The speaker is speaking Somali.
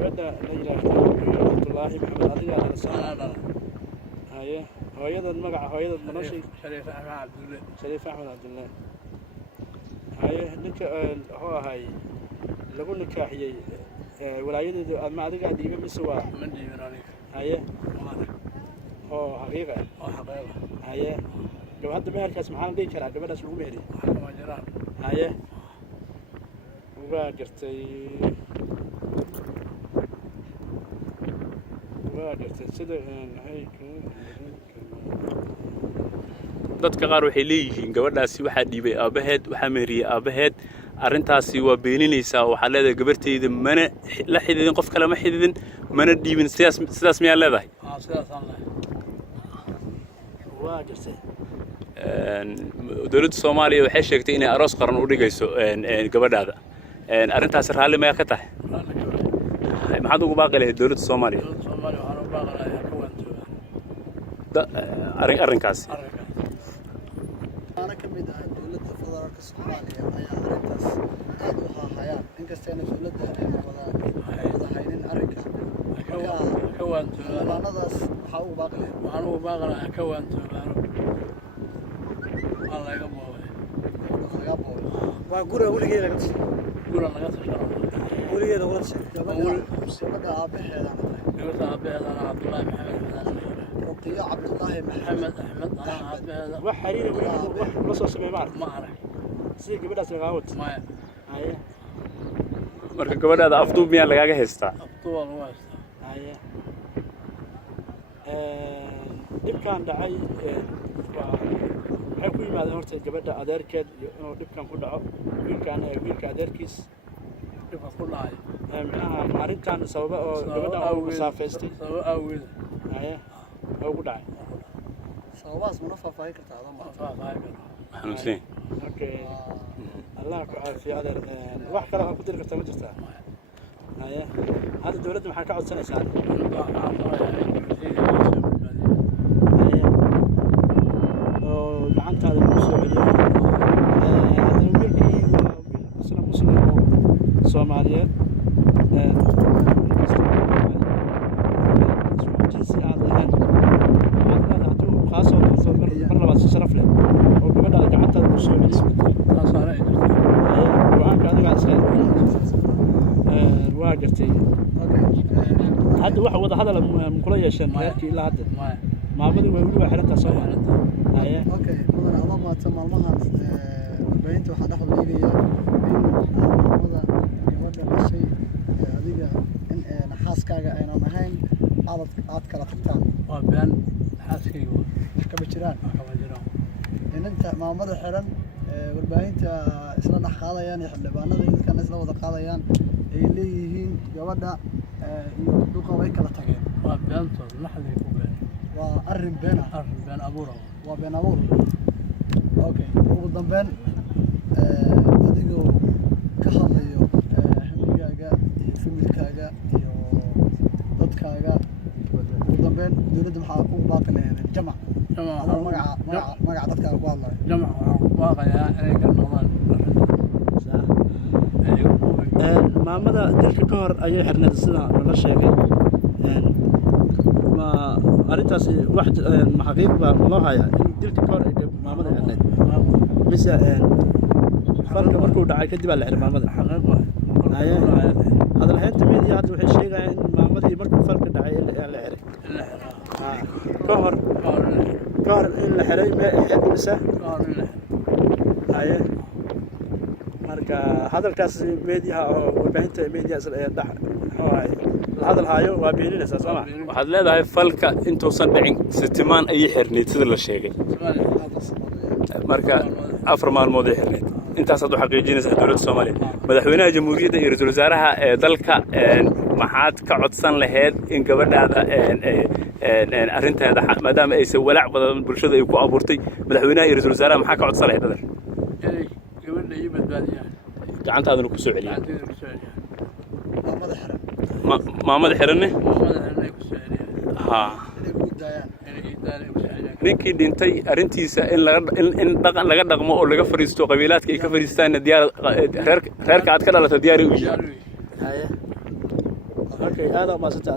gabadha la yiraahdo Abdullaahi Maxamed adiga la saarana haye hooyada magaca hooyada noloshay Shariif Axmed Cabdulle haye ninka oo ahay lagu nikaaxiyay walaayadeedu ama adiga diiba mise waa ma diiban aniga haye oo xaqiiqa haye gabadha meherkaas maxaa la dhihi karaa gabadhaas lagu meheriyay ma jiraan haye waa gartay sida dadka qaar waxay leeyihiin gabadhaasi waxa dhiibay aabaheed waxa meeriyay aabaheed arintaasi waa beeninaysaa waxa leedahay gabartayda mana la xididin qof kale ma xididin mana dhiibin sidaas miyaa leedahay sidaas aan leeyahay waa gartay dawladda Soomaaliya waxay sheegtay inay aroos qaran u dhigayso gabadhaada arintaas raalli ma ka tahay maxaad ugu baaqi lahayd dawladda Soomaaliya arrinkaas أنا كمية دولة فضلات الصومالية أيها أرنتاس أدوها حياة إنك استينا دولة وضع حينين أرنكا كوان أنا داس حاو باقلي وحنو باقلي كوان الله يقبل وقورة أولي جيدا قلت قورة نغطش أولي جيدا قلت بدأ أبيح هذا أنا عبد الله محمد رقية عبد الله محمد أحمد أنا وحريري وليد نص سبع بعض ما أعرف سيد قبلها سنغاوت ما هي marka gabadhaada afduub miyaa lagaaga haystaa afduub waa lagu haystaa haye dibkaan dhacay waxay ku yimaadeen horta gabadha adeerkeed inuu dibkan ku dhaco wiilka adeerkiis dibka ku dhacay macnaha arrintan sababa oo gabadha uu musaafaystay sababa awgeed haye oo ku dhacay sababaas mana faahfaahin kartaa adan ma faahfaahin kartaa xanuunsan okay الله كعافية هذا واحد كلا أقول لك ترى مجلسها هيا هذا الدولة محل كعود سنة سعد هيا وعنت هذا المسؤولية هذا مسلم صومالية جنسي هذا خاصة مرة بس صرف له وقبل هذا قعدت هذا المسؤولية واجرتي هذا واحد وضع هذا المقرية شن إلا هذا ما بدي ويقول واحد تصور هاي أوكي أنا أظن تسمى المها بينت واحد أخذ لي إن هذا يودع الشيء هذيك إن نحاس كاجا أنا مهين عاد كلا تكتان وبيان حاس كيو كبشران إن أنت مع مدى حرن warbaahinta isla dhaxqaadayaan xildhibaanada dadkan isla wada qaadayaan ay leeyihiin gabadha iyo duqa way kala tageen waa beantood laxday ku been waa arrin been abuur waa been abuur okay ugu dambeyn adigoo ka hadlayo hamigaaga iyo familkaaga iyo dadkaaga ugu dambeyn dawladda maxaa ugu baaqi lahayd jamac magaca dadkaaga ku hadlayo jamac واقعا أنا كنظام maamada dalka ka hor ayay xirneed sida la sheegay ma arintaasi wax xaqiiq ba loo haya in dalka ka hor ay maamada xirneed mise farka markuu dhacay kadib la xiray maamada xaqiiq waa هذا الحين تبيني هذا وحش شيء إن ما مدري مركب فرق دعي إلا حري كهر إلا حري ما يحب مسه هاي مركا هذا الكاس ميديا وبينت ميديا ده هاي هذا الهايو وبيني لسه سمع waxaad leedahay falka intuusan dhicin sitimaan ay xirneed sida la sheegay marka afar maalmood ay xirneed intaas aad u xaqiijinaysaa dawladda Soomaaliya madaxweynaha jamhuuriyadda iyo ra'iisul wasaaraha dalka maxaad ka codsan lahayd in gabadhaada arrinteeda maadaama ay walaac badan bulshada ay ku abuurtay madaxweynaha iyo ra'iisul wasaaraha maxaa ka codsan lahayd dadar gabadha iyo badbaadiyaan gacantaadana ku soo celiyo maamada xiranne ha ninkii dhintay arintiisa in dhaqan laga dhaqmo oo laga fariisto qabiilaadka ay ka fariistaan diyaar reerka aad ka dhalatay diyaar u yihiin okay aad ma santa